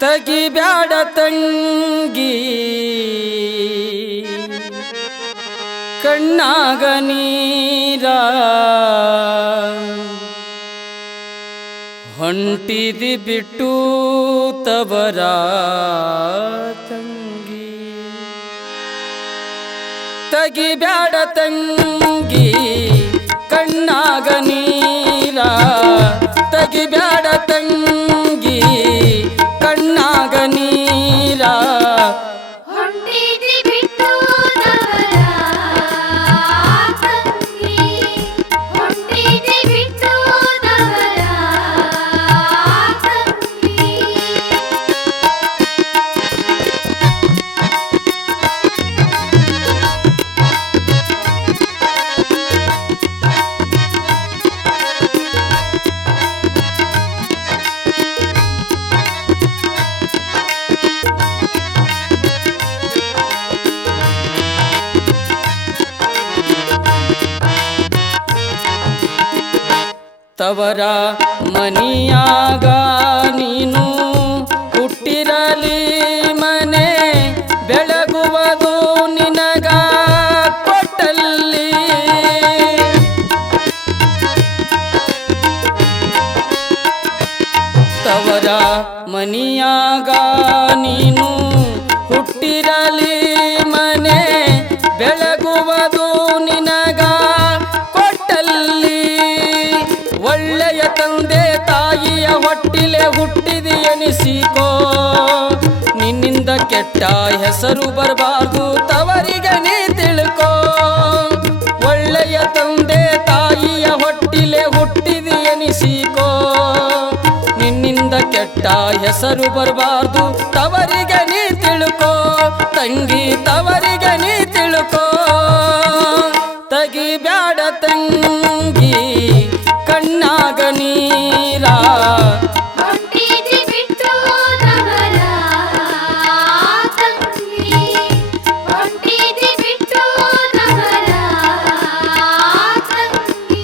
ತಗಿಬ್ಯಾಡ ತಂಗಿ ಕಣ್ಣಾಗ ನೀರ ಹೊಂಟಿದಿ ಬಿಟ್ಟು ತವರ ತಂಗಿ ತಗಿಬ್ಯಾಡ ತಂಗಿ ಕಣ್ಣಾಗ ನೀರ ತಗಿಬ್ಯಾಡ ತಂಗಿ ಕಣ್ಣಾಗ ನೀರ ಹೊಂಟಿದಿ ಬಿಟ್ಟು ತವರ ತಂಗಿ ಹೊಂಟಿದಿ ಬಿಟ್ಟು ತವರ ತಂಗಿ ತವರ ಮನಿಯಾಗ ನೀನು ಹುಟ್ಟಿರಲಿ ಮನೆ ಬೆಳಗುವುದು ನಿನಗ ಕೊಟ್ಟಲ್ಲಿ ತವರ ಮನಿಯಾಗ ನೀನು ಹುಟ್ಟಿರಲಿ ಮನೆ ಬೆಳಗುವುದು ನಿನಗ ಕೊಟ್ಟಲ್ಲಿ ಒಳ್ಳೆಯ ತಂದೆ ತಾಯಿಯ ಹೊಟ್ಟಿಲೆ ಹುಟ್ಟಿದಿ ಎನಿಸಿಕೋ ನಿನ್ನಿಂದ ಕೆಟ್ಟ ಹೆಸರು ಬರಬಾರ್ದು ತವರಿಗೆ ನೀ ತಿಳ್ಕೋ ಒಳ್ಳೆಯ ತಂದೆ ತಾಯಿಯ ಹೊಟ್ಟಿಲೆ ಹುಟ್ಟಿದಿ ಎನಿಸಿಕೋ ನಿನ್ನಿಂದ ಕೆಟ್ಟ ಹೆಸರು ಬರಬಾರ್ದು ತವರಿಗೆ ನೀ ತಿಳ್ಕೋ ತಂಗಿ ತವರಿಗೆ ನೀ ತಿಳ್ಕೋ ತಗಿಬ್ಯಾಡ ತಂಗಿ ಕಣ್ಣಾಗ ನೀರ ಹೊಂಟಿದಿ ಬಿಟ್ಟು ತವರ ತಂಗಿ ಹೊಂಟಿದಿ ಬಿಟ್ಟು ತವರ ತಂಗಿ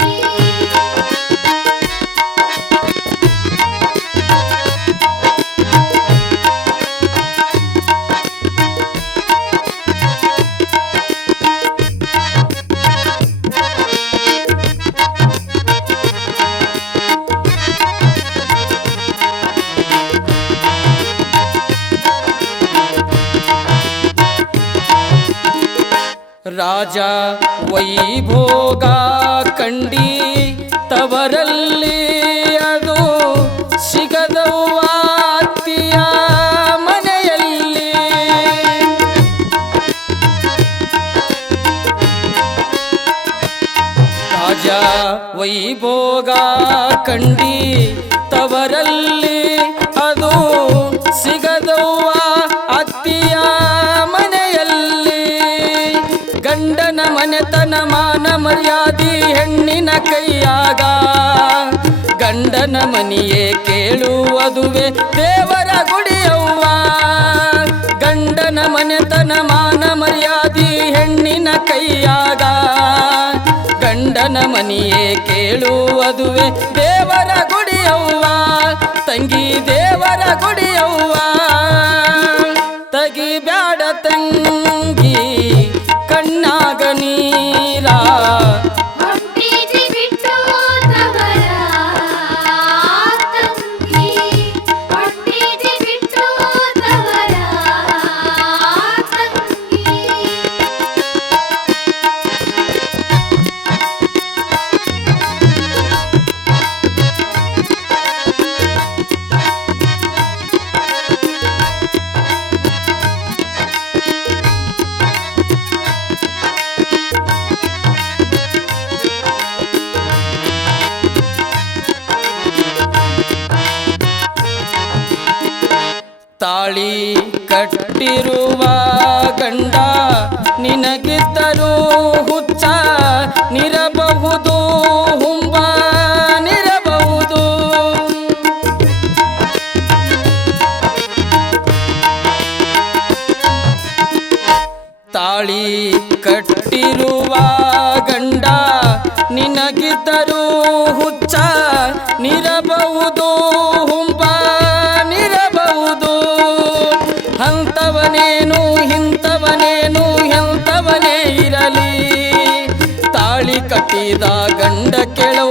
ರಾಜ ವೈಭೋಗ ಕಂಡಿ ತವರಲ್ಲಿ ಅದು ಸಿಗದವ್ವಾತಿಯ ಮನೆಯಲ್ಲಿ ರಾಜ ವೈಭೋಗ ಕಂಡಿ ತವರಲ್ಲಿ ಅದು ಸಿಗದವ್ವ ಅತ್ತಿಯ ಮನೆಯಲ್ಲಿ ಗಂಡನ ಮನೆತನ ಮಾನ ಮರ್ಯಾದಿ ಹೆಣ್ಣಿನ ಕೈಯಾಗ ಗಂಡನ ಮನಿಯೇ ಕೇಳುವುದುವೆ ದೇವರ ಗುಡಿಯವ್ವ ಗಂಡನ ಮನೆತನ ಮಾನ ಮರ್ಯಾದಿ ಹೆಣ್ಣಿನ ಕೈಯಾಗ ಗಂಡನ ಮನಿಯೇ ಕೇಳುವುದುವೆ ದೇವರ ಗುಡಿಯವ್ವ ತಂಗಿ ದೇವರ ಗುಡಿಯವ್ವ ತಗಿಬ್ಯಾಡ ತಂಗಿ ಕಣ್ಣಾಗ ನೀರ ಹೊಂಟಿದಿ ಬಿಟ್ಟು ತವರ ತಂಗಿ ಹೊಂಟಿದಿ ಬಿಟ್ಟು ತವರ ತಂಗಿ ತಾಳಿ ಕಟ್ಟಿರುವ ಗಂಡ ನಿನಗಿದ್ದರೂ ಹುಚ್ಚ ನಿರಬಹುದು ಹುಂಬ ನಿರಬಹುದು ತಾಳಿ ಕಟ್ಟಿರುವ ಗಂಡ ನಿನಗಿದ್ದರೂ ಹುಚ್ಚ ನಿರಬಹುದು ಹುಂಬ ನಿರಬಹುದು ಕಟ್ಟಿದ ಗಂಡ ಕೆಳೋ